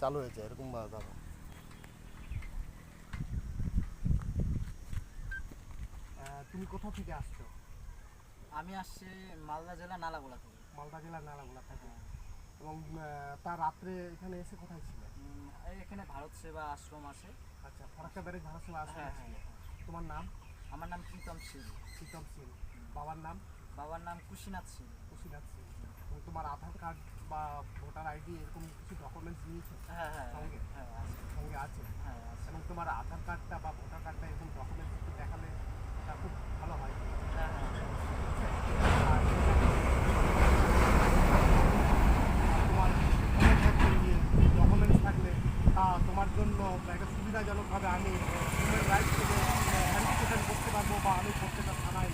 চালু হয়েছে এরকম ধরো। তুমি কোথা থেকে আসছো? আমি আসছি মালদা জেলা নালাগোলা থেকে। মালদা জেলার নালাগোলা থেকে। এবং তার রাত্রে এখানে এসে কোথায় ছিলে? এখানে ভারত সেবা আশ্রম আছে। আচ্ছা, ফরাক্কা ব্যারেজ ভারত সেবা আশ্রম হ্যাঁ ছিল। হ্যাঁ হ্যাঁ। তোমার নাম? আমার নাম প্রীতম সিং। প্রীতম সিং। বাবার নাম? বাবার নাম কুশীনাথ সিং। কুশীনাথ সিং। এবং তোমার আধার কার্ড বা ভোটার আইডি এরকম কিছু ডকুমেন্টস নিয়েছো? হ্যাঁ হ্যাঁ সঙ্গে? হ্যাঁ আছে। সঙ্গে আছে? হ্যাঁ আছে। এবং তোমার আধার কার্ডটা বা ভোটার কার্ডটা এরকম ডকুমেন্টস একটু দেখালে তা খুব ভালো হয়। হ্যাঁ হ্যাঁ। আর তোমার ডকুমেন্টস থাকলে তা তোমার জন্য একটা সুবিধাজনকভাবে আমি হিউম্যান রাইটস থেকে ভ্যারিফিকেশন করতে পারবো, বা আমি প্রত্যেকটা থানায়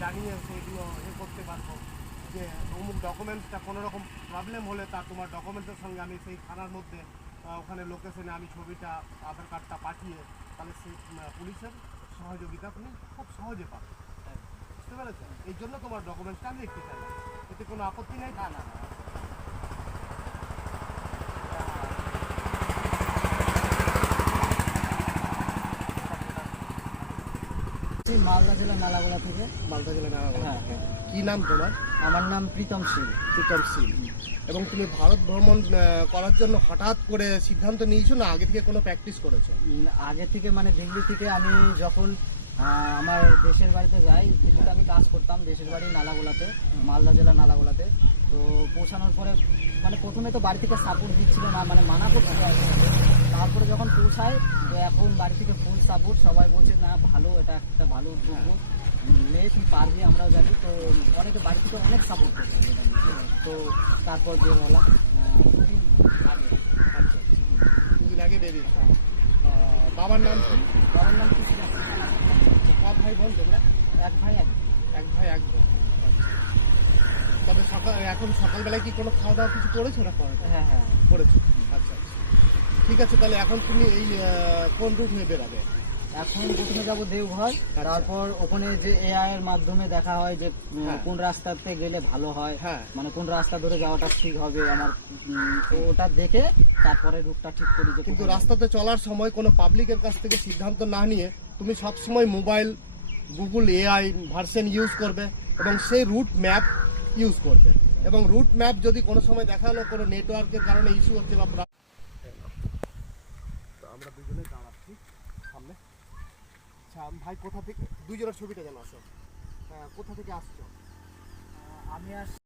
জানিয়ে সেগুলো করতে পারবো যে অমুক ডকুমেন্টসটা কোনো রকম প্রবলেম হলে তা তোমার ডকুমেন্টসের সঙ্গে আমি সেই থানার মধ্যে ওখানে লোকেশনে আমি ছবিটা আধার কার্ডটা পাঠিয়ে তাহলে সেই পুলিশের সহযোগিতা তুমি খুব সহজে পাবে। বুঝতে পেরেছো? এই জন্য তোমার ডকুমেন্টসটা আমি দেখতে চাইলাম। এতে কোনো আপত্তি নেই? না না না। মালদা জেলা নালাগোলা থেকে। মালদা জেলা নালাগোলা হ্যাঁ থেকে। কি নাম তোমার? আমার নাম প্রীতম সিং। প্রীতম সিং। এবং তুমি ভারত ভ্রমণ করার জন্য হঠাৎ করে সিদ্ধান্ত নিয়েছো, না আগে থেকে কোনো প্র্যাকটিস করেছো? আগে থেকে মানে দিল্লি থেকে আমি যখন আমার দেশের বাড়িতে যাই, দিল্লিতে আমি কাজ করতাম, দেশের বাড়ি নালাগোলাতে, মালদা জেলা নালাগোলাতে। তো পৌঁছানোর পরে মানে প্রথমে তো বাড়ি থেকে সাপোর্ট দিচ্ছিল না, মানে মানা করছিল। তারপরে যখন পৌঁছায় তো এখন বাড়ি থেকে ফুল সাপোর্ট, সবাই বলছে না ভালো, এটা একটা ভালো উদ্যোগ, মেয়ে তুই পারবি, আমরাও জানি। তো অনেকে বাড়ি থেকে অনেক সাপোর্ট করছে। তো তারপর বের হলাম দুদিন আগে। আচ্ছা, দুদিন আগে বেরিয়েছো। বাবার নাম কি? বাবার নাম কি? ক ভাই বোন তোমরা? এক ভাই এক। এক ভাই এক বোন। আচ্ছা, তবে এখন সকালবেলায় কি কোনো খাওয়া দাওয়া কিছু করেছো না? হ্যাঁ হ্যাঁ করেছো। আচ্ছা আচ্ছা, ঠিক আছে। তাহলে এখন তুমি এই কোন রুট হয়ে বেরাবে? এখন প্রথমে যাবো দেওঘর, তারপর ওখানে যে এআই এর মাধ্যমে দেখা হয় যে কোন রাস্তাতে গেলে ভালো হয়, মানে কোন রাস্তা ধরে যাওয়াটা ঠিক হবে আমার, তো ওটা দেখে তারপরে রুটটা ঠিক করি। কিন্তু রাস্তাতে চলার সময় কোনো পাবলিকের কাছ থেকে সিদ্ধান্ত না নিয়ে তুমি সবসময় mobile, Google AI version use করবে এবং সেই রুট ম্যাপ ইউজ করবে। এবং রুট ম্যাপ যদি কোনো সময় দেখা হলো কোনো নেটওয়ার্কের কারণে ইস্যু হচ্ছে বা আমরা দুজনে দাঁড়াচ্ছি সামনে। আচ্ছা ভাই, কোথা থেকে দুজনের ছবিটা যেন আসো? কোথা থেকে আসছো? আমি আসছি